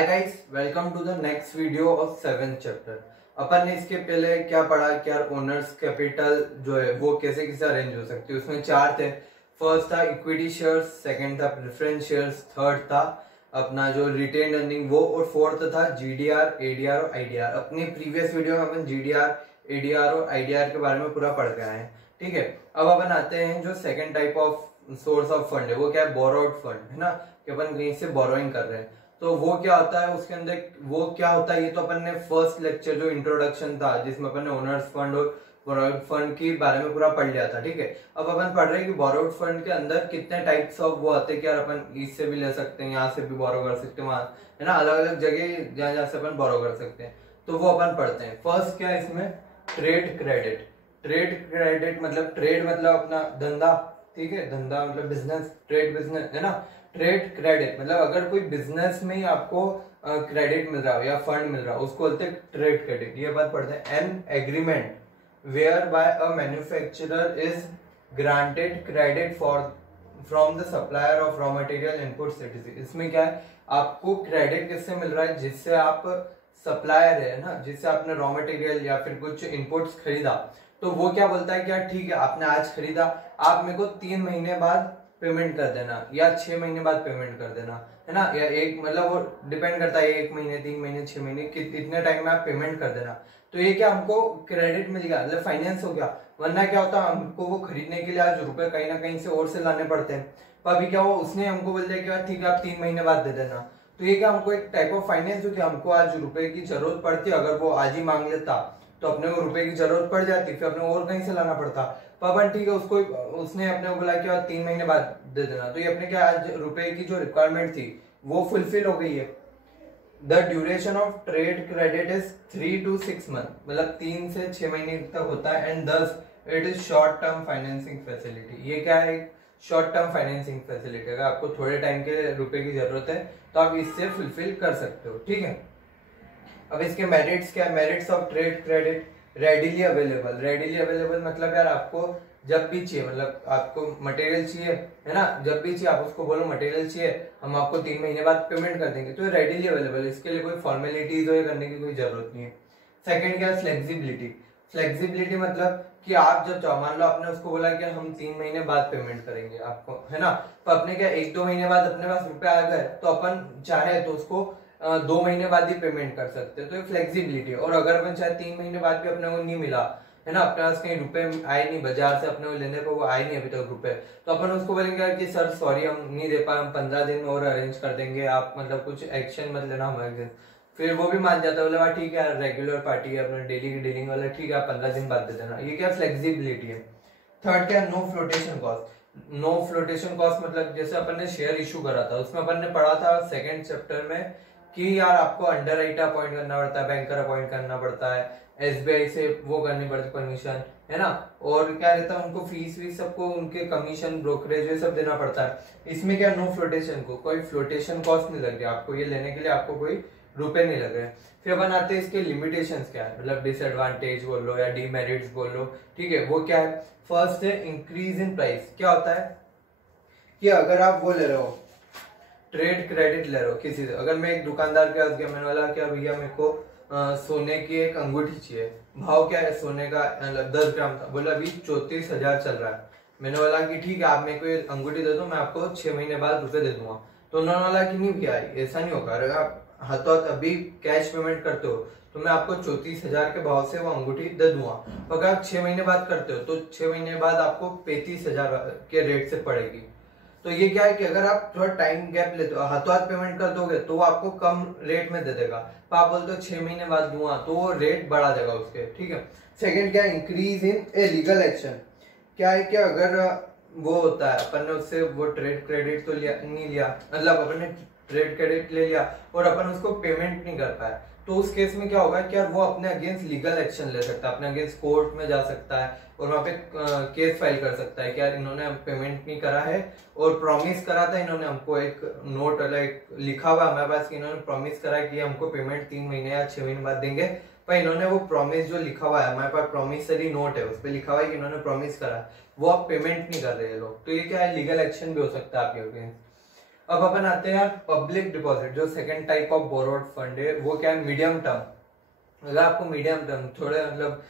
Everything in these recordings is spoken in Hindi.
Hi guys, welcome to the next video of 7th chapter. अपन ने इसके पहले क्या पढ़ा कि यार ओनर्स कैपिटल जो है वो कैसे कैसे अरेंज हो सकती है। उसमें चार थे। फर्स्ट था इक्विटी शेयर्स, सेकंड था प्रेफरेंस शेयर्स, थर्ड था अपना जो रिटेन अर्निंग वो, और फोर्थ था जीडीआर, एडीआर और आईडीआर। अपनी प्रीवियस वीडियो में अपन जीडीआर, एडीआर और आईडीआर के बारे में पूरा पढ़ के आए हैं। ठीक है, अब अपन आते हैं जो second type of source of fund है वो क्या है, बोरोड फंड है ना, कि अपन कहीं से बोरोइंग कर रहे हैं। तो वो क्या होता है, उसके अंदर वो क्या होता है, ये तो अपन ने फर्स्ट लेक्चर जो इंट्रोडक्शन था जिसमें अपन ने ओनर्स फंड और बोरोड फंड के बारे में पूरा पढ़ लिया था। ठीक है, अब अपन पढ़ रहे हैं कि बोरोड फंड के अंदर कितने टाइप्स ऑफ वो आते हैं कि यार अपन इससे भी ले सकते हैं, यहाँ से भी बोरो कर सकते हैं, वहां है ना, अलग अलग जगह जहाँ जहाँ से अपन बोरो कर सकते हैं। तो वो अपन पढ़ते हैं। फर्स्ट क्या है इसमें, ट्रेड क्रेडिट। ट्रेड क्रेडिट मतलब ट्रेड मतलब अपना धंधा, ठीक है, धंधा मतलब बिजनेस, ट्रेड बिजनेस है ना। ट्रेड क्रेडिट मतलब अगर कोई बिजनेस में ही आपको क्रेडिट मिल रहा हो या फंड मिल रहा हो उसको बोलते हैं ट्रेड क्रेडिट। ये बात पढ़ते हैं। An agreement whereby a manufacturer is granted credit for from the supplier of raw material inputs etc। इसमें क्या है, आपको क्रेडिट किससे मिल रहा है, जिससे आप सप्लायर है ना, जिससे आपने रॉ मटेरियल या फिर कुछ इनपुट्स खरीदा। तो वो क्या बोलता है कि यार ठीक है, आपने आज खरीदा, आप मेरे को 3 महीने बाद पेमेंट कर देना या 6 महीने बाद पेमेंट कर देना, है ना, या एक मतलब वो डिपेंड करता है 1 महीने, 3 महीने, 6 महीने, इतने टाइम में आप पेमेंट कर देना। तो ये क्या हमको क्रेडिट मिल गया, मतलब फाइनेंस हो गया। वरना क्या होता, हमको वो खरीदने के लिए आज रुपए कहीं ना कहीं से और से लाने पड़ते हैं। तो अभी क्या हुआ, उसने हमको बोल दिया कि ठीक है आप 3 महीने बाद दे देना। तो ये क्या हमको एक टाइप ऑफ फाइनेंस हो गया। हमको आज रुपए की जरूरत पड़ती, अगर वो आज ही मांग लेता तो अपने को रुपए की जरूरत पड़ जाती, फिर अपने और कहीं से लाना पड़ता। अपन ठीक है, उसको उसने अपने को बोला कि 3 महीने बाद दे देना। तो ये अपने क्या आज रुपए की जो रिक्वायरमेंट थी वो फुलफिल हो गई है। The duration of trade credit is 3 to 6 month, मतलब 3 से 6 महीने तक होता है। And thus it is short term financing facility. ये क्या है, शॉर्ट टर्म फाइनेंसिंग फैसिलिटी। अगर आपको थोड़े टाइम के रुपए की जरूरत है तो आप इससे फुलफिल कर सकते हो। ठीक है, अब इसके मेरिट्स क्या है, merits of trade credit, readily available. Readily available मतलब यार आपको जब भी चाहिए, मतलब आपको मटेरियल चाहिए है ना, जब भी चाहिए आप उसको बोलो मटेरियल चाहिए, हम आपको 3 महीने बाद पेमेंट कर देंगे। तो रेडिली अवेलेबल, इसके लिए कोई फॉर्मेलिटीज हो करने की कोई जरूरत नहीं है। सेकंड क्या है, फ्लेक्सिबिलिटी। फ्लेक्सिबिलिटी मतलब कि आप जब चाहो, मान लो आपने उसको बोला कि हम 3 महीने बाद पेमेंट करेंगे आपको, है ना, तो अपने क्या 1-2 महीने बाद अपने पास रुपए आ गए तो अपन चाहे तो उसको 2 महीने बाद ही पेमेंट कर सकते हैं। तो ये फ्लेक्सिबिलिटी। और अगर अपन चाहे 3 महीने बाद भी अपने को नहीं मिला, है ना, अपने पास कहीं रुपए आए नहीं, बाजार से अपने को लेने को वो आए नहीं अभी तक रुपए, तो अपन उसको बोलेंगे कि सर सॉरी हम नहीं दे पाए, हम 15 दिन में और अरेंज कर देंगे, आप मतलब कुछ एक्शन मत लेना हमारे। फिर वो भी मान जाता है, बोले ठीक है रेगुलर पार्टी है, अपना डेली की डीलिंग वाला, ठीक है 15 दिन बाद दे देना। ये क्या फ्लेक्सिबिलिटी है। थर्ड क्या, no flotation cost. No flotation cost मतलब जैसे अपन ने शेयर इशू करा था, उसमें अपन ने पढ़ा था सेकंड चैप्टर में कि यार आपको अंडर राइटर अपॉइंट करना पड़ता है, बैंकर अपॉइंट करना पड़ता है, एसबीआई से वो करनी पड़ती परमिशन, है ना, और क्या रहता है उनको फीस वीस सबको उनके कमीशन ब्रोकरेज ये सब देना पड़ता है। इसमें क्या, नो फ्लोटेशन को कोई फ्लोटेशन कॉस्ट नहीं लग रही आपको, ये लेने के लिए आपको कोई रुपए नहीं लग रहे। फिर अपन आते हैं इसके लिमिटेशंस क्या है, मतलब डिसएडवांटेज बोल लो या डीमेरिट्स बोल लो। ठीक है, वो क्या है, फर्स्ट है इंक्रीज इन प्राइस। क्या होता है कि अगर आप वो ले रहे हो, ट्रेड क्रेडिट ले रहे हो किसी से, अगर मैं एक दुकानदार के पास गया, मैंने बोला क्या भैया मेरे को सोने की एक अंगूठी चाहिए, भाव क्या है सोने का, 10 ग्राम था, बोला अभी 34,000 चल रहा है। मैंने बोला कि ठीक है आप मेरे को ये अंगूठी दे दो, मैं आपको 6 महीने बाद रुपए दे दूंगा। तो उन्होंने बोला कि नहीं भैया ऐसा नहीं होगा, अगर आप हाथों हाथ अभी कैश पेमेंट करते हो तो मैं आपको 34,000 के भाव से वो अंगूठी दे दूंगा। तो अगर आप 6 महीने बाद करते हो तो 6 महीने बाद आपको 35,000 के रेट से पड़ेगी। तो ये क्या है कि अगर आप थोड़ा टाइम गैप लेते हो, हाथों हाथ पेमेंट कर दोगे तो वो आपको कम रेट में दे देगा। तो आप बोलते हो 6 महीने बाद दूंगा तो वो रेट बढ़ा देगा उसके। ठीक है, सेकंड क्या है, increase in a legal action. क्या है कि अगर वो होता है अपन ने उससे वो ट्रेड क्रेडिट तो लिया नहीं लिया, मतलब अपन ने ट्रेड क्रेडिट ले लिया और अपन उसको पेमेंट नहीं कर पाए, तो उस केस में क्या होगा कि यार वो अपने अगेंस्ट लीगल एक्शन ले सकता है, अपने अगेंस्ट कोर्ट में जा सकता है और वहां पे केस फाइल कर सकता है कि यार इन्होंने पेमेंट नहीं करा है और प्रॉमिस करा था इन्होंने हमको, एक नोट लाइक लिखा हुआ हमारे पास कि इन्होंने प्रॉमिस करा है कि हमको पेमेंट 3 महीने या 6 महीने बाद देंगे, पर इन्होंने वो प्रॉमिस जो लिखा हुआ है हमारे पास प्रॉमिसरी नोट है, उस पर लिखा हुआ है कि इन्होंने प्रॉमिस करा है, वो आप पेमेंट नहीं कर रहे हैं लोग, तो ये क्या है लीगल एक्शन भी हो सकता है आपके अगेंस्ट। अब अपन आते हैं यार पब्लिक डिपॉजिट, जो second type of borrowed fund है, वो क्या है, मीडियम टर्म। अगर आपको मीडियम टर्म थोड़े मतलब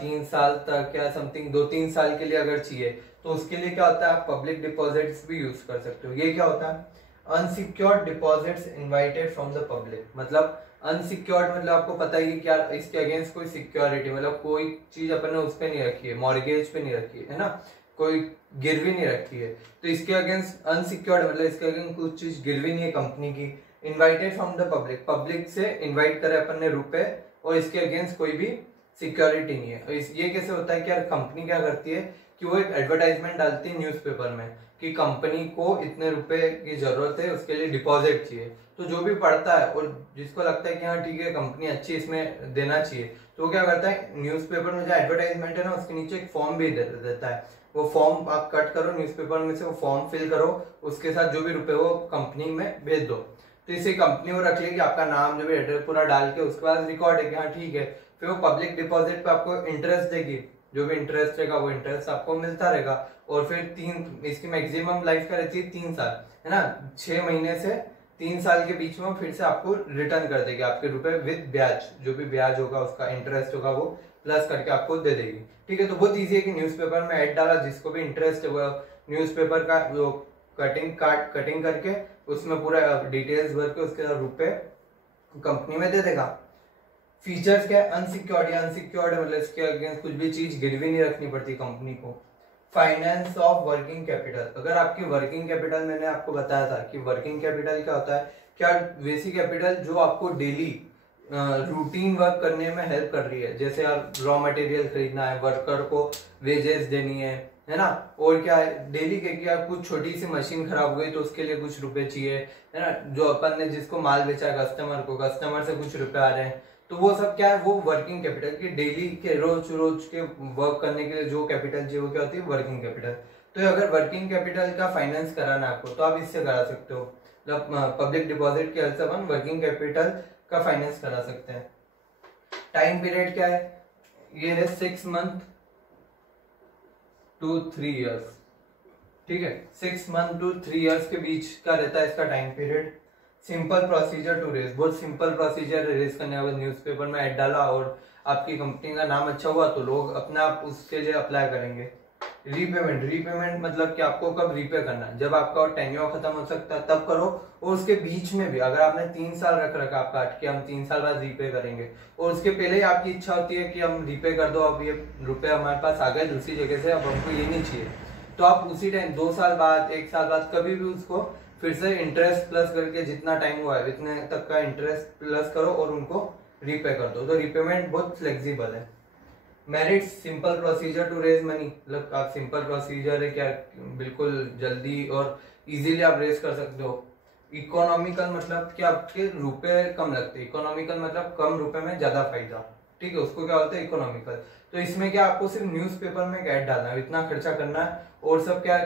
3 साल तक या समथिंग 2-3 साल के लिए अगर चाहिए, तो उसके लिए क्या होता है, आप पब्लिक डिपॉजिट्स भी यूज कर सकते हो। ये क्या होता है, unsecured deposits invited from the public. मतलब अनसिक्योर्ड मतलब आपको पता ही है क्या, इसके अगेंस्ट कोई सिक्योरिटी मतलब कोई चीज अपन ने उस पे नहीं रखी है, मॉर्गेज पे नहीं रखी है ना, कोई गिरवी नहीं रखी है, तो इसके अगेंस्ट अनसिक्योर्ड मतलब इसके अगेंस्ट कुछ चीज गिरवी नहीं है कंपनी की। Invited from the public, public से इनवाइट करे अपन ने रुपए, और इसके अगेंस्ट कोई भी सिक्योरिटी नहीं है। और ये कैसे होता है कि यार कंपनी क्या करती है कि वो एक एडवर्टाइजमेंट डालती है न्यूज़पेपर में कि कंपनी को इतने रुपए की जरूरत है, उसके लिए डिपॉजिट चाहिए। तो जो भी पढ़ता है और जिसको लगता है कि हाँ ठीक है कंपनी अच्छी इसमें देना चाहिए, तो वो क्या करता है, न्यूज़पेपर में जो एडवर्टाइजमेंट है ना उसके नीचे एक फॉर्म भी दे देता है। वो फॉर्म आप कट करो न्यूज़पेपर में से, वो फॉर्म फिल करो, उसके साथ जो भी रुपए वो कंपनी में भेज दो। तो इसे कंपनी वो रख लेगी, आपका नाम जो भी एड्रेस पूरा डाल के उसके बाद रिकॉर्ड है कि हाँ ठीक है। फिर वो पब्लिक डिपॉजिट पे आपको इंटरेस्ट देगी, जो भी इंटरेस्ट रहेगा वो इंटरेस्ट आपको मिलता रहेगा। और फिर इसकी मैक्सिमम लाइफ का रहती है 3 साल, है ना। 6 महीने से 3 साल के बीच में फिर से आपको रिटर्न कर देगी आपके रुपए विद ब्याज, जो भी ब्याज होगा उसका इंटरेस्ट होगा वो प्लस करके आपको दे देगी। ठीक है, तो बहुत ईजी है कि न्यूज़पेपर में ऐड डाला, जिसको भी इंटरेस्ट है वो न्यूज़पेपर का वो कटिंग करके उसमें पूरा डिटेल्स भर के उसके साथ रुपए कंपनी में दे देगा। फीचर्स क्या है, अनसिक्योर्ड या अनसिक्योर्ड मतलब इसके अगेंस्ट कुछ भी चीज गिरवी नहीं रखनी पड़ती कंपनी को। फाइनेंस ऑफ वर्किंग कैपिटल, अगर आपकी वर्किंग कैपिटल, मैंने आपको बताया था कि वर्किंग कैपिटल क्या होता है, क्या वैसी कैपिटल जो आपको डेली रूटीन वर्क करने में हेल्प कर रही है, जैसे आप रॉ मटेरियल खरीदना है, वर्कर को वेजेस देनी है ना, और क्या है डेली के क्या कुछ छोटी सी मशीन खराब हो गई तो उसके लिए कुछ रुपए चाहिए, है ना, जो अपन ने जिसको माल बेचा है कस्टमर को, कस्टमर से कुछ रुपए आ रहे हैं, तो वो सब क्या है, वो वर्किंग कैपिटल की डेली के रोज रोज के वर्क करने के लिए जो कैपिटल चाहिए वो क्या होती है, वर्किंग कैपिटल। तो अगर वर्किंग कैपिटल का फाइनेंस कराना है आपको तो आप इससे करा सकते हो, मतलब पब्लिक डिपॉजिट के हेल्प से अपन वर्किंग कैपिटल का फाइनेंस करा सकते हैं। टाइम पीरियड क्या है, ये है 6 मंथ to 3 years। ठीक है, 6 मंथ to 3 years के बीच का रहता है इसका time period. Simple procedure to raise, बहुत सिंपल प्रोसीजर रेज करने के बाद न्यूज़पेपर में ऐड डाला और आपकी कंपनी का नाम अच्छा हुआ तो लोग अपना आप उसके लिए अप्लाई करेंगे। रीपेमेंट मतलब कि आपको कब रीपे करना है, जब आपका टेन्योर खत्म हो सकता है तब करो, और उसके बीच में भी अगर आपने 3 साल रख रखा आपका कि हम 3 साल बाद रीपे करेंगे, और उसके पहले ही आपकी इच्छा होती है कि हम रीपे कर दो, अब ये रुपए हमारे पास आ गए दूसरी जगह से, अब हमको ये नहीं चाहिए, तो आप उसी टाइम 2 साल बाद 1 साल बाद कभी भी उसको फिर से इंटरेस्ट प्लस करके जितना टाइम हुआ है इतने तक का इंटरेस्ट प्लस करो और उनको रीपे कर दो। तो रीपेमेंट बहुत फ्लेक्सिबल है। Merit, simple procedure to raise money, मतलब आप सिंपल प्रोसीजर है क्या, बिल्कुल जल्दी और इजीली आप रेज कर सकते हो। इकोनॉमिकल मतलब कि आपके रुपए कम लगते हैं, इकोनॉमिकल मतलब कम रुपए में ज्यादा फायदा। ठीक है, उसको क्या बोलते हैं, इकोनॉमिकल। तो इसमें क्या आपको सिर्फ न्यूज़पेपर में ऐड डालना है, इतना खर्चा करना है और सब क्या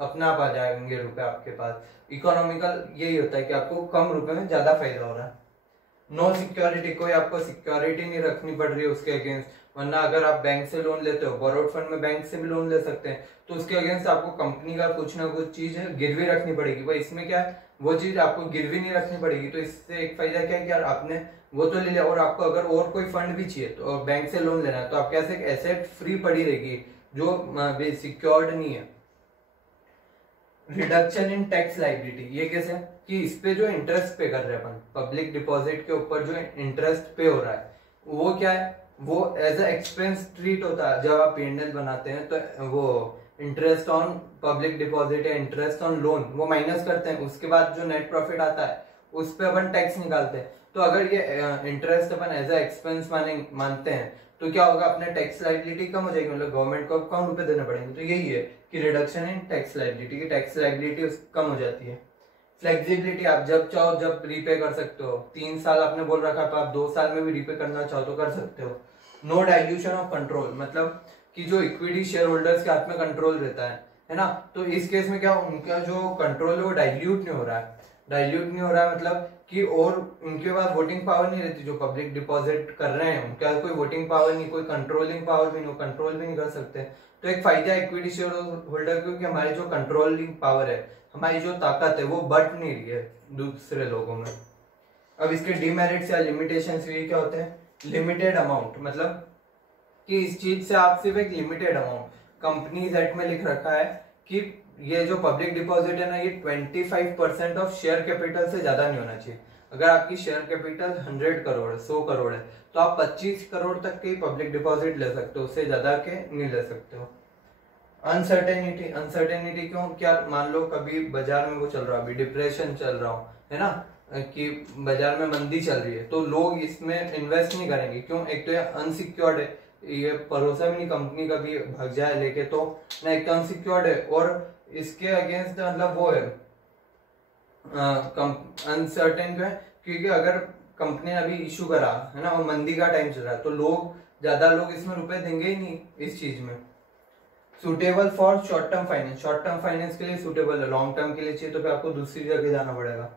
अपने आप आ जाएंगे रुपए आपके पास। इकोनॉमिकल यही होता है कि आपको कम रुपए में ज्यादा फायदा हो रहा है। नो सिक्योरिटी, कोई आपको सिक्योरिटी नहीं रखनी पड़ रही है उसके अगेंस्ट, वरना अगर आप बैंक से लोन लेते हो, बोरोड फंड में बैंक से भी लोन ले सकते हैं, तो उसके अगेंस्ट आपको कंपनी का कुछ ना कुछ चीज गिरवी रखनी पड़ेगी। भाई इसमें क्या है, वो चीज आपको गिरवी नहीं रखनी पड़ेगी, तो इससे एक फायदा क्या है कि यार आपने वो तो ले लिया, और आपको अगर और कोई फंड भी चाहिए तो बैंक से लोन लेना है तो आपके पास एक एसेट फ्री पड़ी रहेगी जो सिक्योर्ड नहीं है। रिडक्शन इन टैक्स लाइबिलिटी, ये कैसे कि इस पे जो इंटरेस्ट पे कर रहे हैं अपन, पब्लिक डिपॉजिट के ऊपर जो इंटरेस्ट पे हो रहा है वो क्या है, वो एज अ एक्सपेंस ट्रीट होता है। जब आप P&L बनाते हैं तो वो इंटरेस्ट ऑन पब्लिक डिपॉजिट या इंटरेस्ट ऑन लोन वो माइनस करते हैं, उसके बाद जो नेट प्रॉफिट आता है उस पे अपन टैक्स निकालते हैं। तो अगर ये इंटरेस्ट अपन एज अ एक्सपेंस मानते हैं तो क्या होगा, अपने टैक्स लाइबिलिटी कम हो जाएगी, मतलब गवर्नमेंट को कम रुपए देने पड़ेंगे। तो यही है कि रिडक्शन इन टैक्स लाइबिलिटी, की टैक्स लाइबिलिटी कम हो जाती है। फ्लेक्सिबिलिटी, आप जब चाहो जब रीपे कर सकते हो, 3 साल आपने बोल रखा है, आप 2 साल में भी रीपे करना चाहो तो कर सकते हो। नो डाइल्यूशन ऑफ कंट्रोल, मतलब कि जो इक्विटी शेयर होल्डर्स के हाथ में कंट्रोल रहता है ना, तो इस केस में क्या उनका जो कंट्रोल है वो डाइल्यूट नहीं हो रहा है। डाइल्यूट नहीं हो रहा है मतलब कि और उनके पास वोटिंग पावर नहीं रहती, जो पब्लिक डिपॉजिट कर रहे हैं उनके पास कोई वोटिंग पावर नहीं, कोई कंट्रोलिंग पावर भी नहीं, कंट्रोल भी नहीं कर सकते। तो एक फायदा इक्विटी शेयर होल्डर क्योंकि हमारी जो कंट्रोलिंग पावर है, हमारी जो ताकत है वो बढ़ नहीं रही है दूसरे लोगों में। अब इसके डिमेरिट्स या लिमिटेशंस भी क्या होते हैं? लिमिटेड अमाउंट, मतलब कि इस चीज से आप सिर्फ एक लिमिटेड अमाउंट, कंपनीज एक्ट में लिख रखा है कि ये जो पब्लिक डिपॉजिट है ना, ये 25% ऑफ शेयर कैपिटल से ज्यादा नहीं होना चाहिए। अगर आपकी शेयर कैपिटल 100 करोड़ है, 100 करोड़ है, तो आप 25 करोड़ तक के पब्लिक डिपॉजिट ले सकते हो, उससे ज्यादा के नहीं ले सकते हो। अनसर्टेनिटी, अनसर्टेनिटी क्यों? क्या मान लो कभी बाजार में वो चल रहा है, अभी डिप्रेशन चल रहा हो, है ना, कि बाजार में मंदी चल रही है, तो लोग इसमें इन्वेस्ट नहीं करेंगे। क्यों? एक तो ये अनसिक्योर्ड है, ये भरोसा भी नहीं कंपनी का भी भाग जाए लेके, तो ना, एक तो अनसिक्योर्ड है और इसके अगेंस्ट मतलब वो है अनसर्टेन है, क्योंकि अगर कंपनी ने अभी इशू करा है ना और मंदी का टाइम चल रहा है, तो ज्यादा लोग इसमें रुपए देंगे ही नहीं इस चीज में। Suitable for short term finance, short term finance के लिए सुटेबल है, लॉन्ग टर्म के लिए चाहिए तो फिर आपको दूसरी जगह जाना पड़ेगा।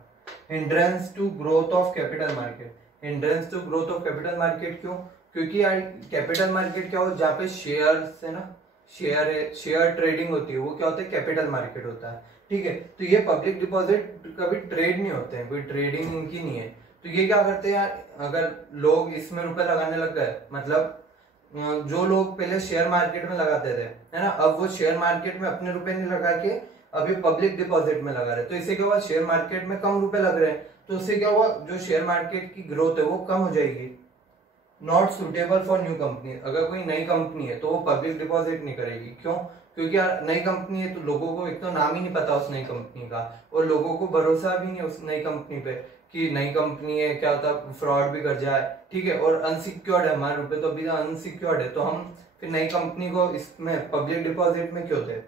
Hindrance to growth of capital market, hindrance to growth of capital market क्यों? क्योंकि यार कैपिटल मार्केट क्या हो, जहाँ पे शेयर है ना, शेयर ट्रेडिंग होती है, वो क्या होता है? कैपिटल मार्केट होता है, ठीक है। तो ये पब्लिक डिपॉजिट कभी ट्रेड नहीं होते हैं, कोई ट्रेडिंग इनकी नहीं है। तो ये क्या करते हैं यार, अगर लोग इसमें रुपए लगाने लग गए, मतलब जो लोग पहले शेयर मार्केट में लगाते थे, है ना, अब वो शेयर मार्केट में अपने रुपए नहीं लगा के अभी पब्लिक डिपॉजिट में लगा रहे, तो इससे क्या हुआ? शेयर मार्केट में कम रुपए लग रहे हैं, तो उससे क्या हुआ? जो शेयर मार्केट की ग्रोथ है वो कम हो जाएगी। Not suitable for new company, अगर कोई नई कंपनी है तो वो पब्लिक डिपॉजिट नहीं करेगी। क्यों? क्योंकि यार नई कंपनी है तो लोगों को एक तो नाम ही नहीं पता उस नई कंपनी का, और लोगों को भरोसा भी नहीं उस नई कंपनी पे कि नई कंपनी है, क्या होता फ्रॉड भी कर जाए, ठीक है, और अनसिक्योर्ड है, हमारे रुपए तो अभी अनसिक्योर्ड है, तो हम फिर नई कंपनी को इसमें पब्लिक डिपॉजिट में क्यों दे।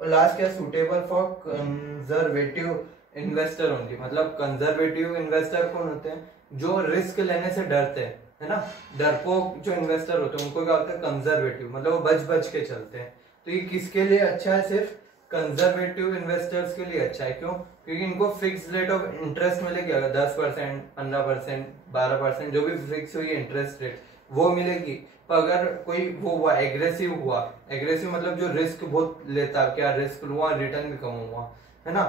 और लास्ट क्या? Suitable for conservative investor only, मतलब कंजर्वेटिव इन्वेस्टर कौन होते हैं? जो रिस्क लेने से डरते हैं, है ना, डरपोक जो इन्वेस्टर होते हैं उनको क्या होता है? कंजर्वेटिव, मतलब वो बच बच के चलते हैं। तो ये किसके लिए अच्छा है? सिर्फ कंजर्वेटिव इन्वेस्टर्स के लिए अच्छा है। क्यों? क्योंकि इनको फिक्स रेट ऑफ इंटरेस्ट मिलेगी, अगर 10%, 15%, 12% जो भी फिक्स हुई इंटरेस्ट रेट वो मिलेगी। पर अगर कोई वो हुआ एग्रेसिव हुआ, एग्रेसिव मतलब जो रिस्क बहुत लेता, क्या रिस्क हुआ, रिटर्न भी कम हुआ, है ना,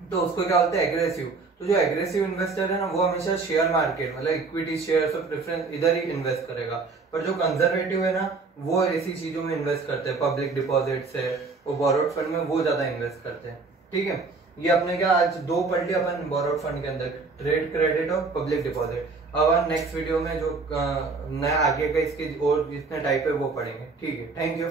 तो उसको क्या बोलते हैं? एग्रेसिव। तो जो एग्रेसिव इन्वेस्टर है ना, वो हमेशा शेयर मार्केट मतलब इक्विटी शेयर और प्रेफरेंस इधर ही इन्वेस्ट करेगा। पर जो कंजर्वेटिव है ना, वो ऐसी चीजों में इन्वेस्ट करते हैं, पब्लिक डिपॉजिट से, वो बोरोड फंड में वो ज्यादा इन्वेस्ट करते हैं, ठीक है। ये अपने क्या आज 2 पढ़ लिया अपन बोरोड फंड के अंदर, ट्रेड क्रेडिट और पब्लिक डिपॉजिट। अब नेक्स्ट वीडियो में जो नया आगे का इसके और जितने टाइप है वो पढ़ेंगे, ठीक है। Thank you.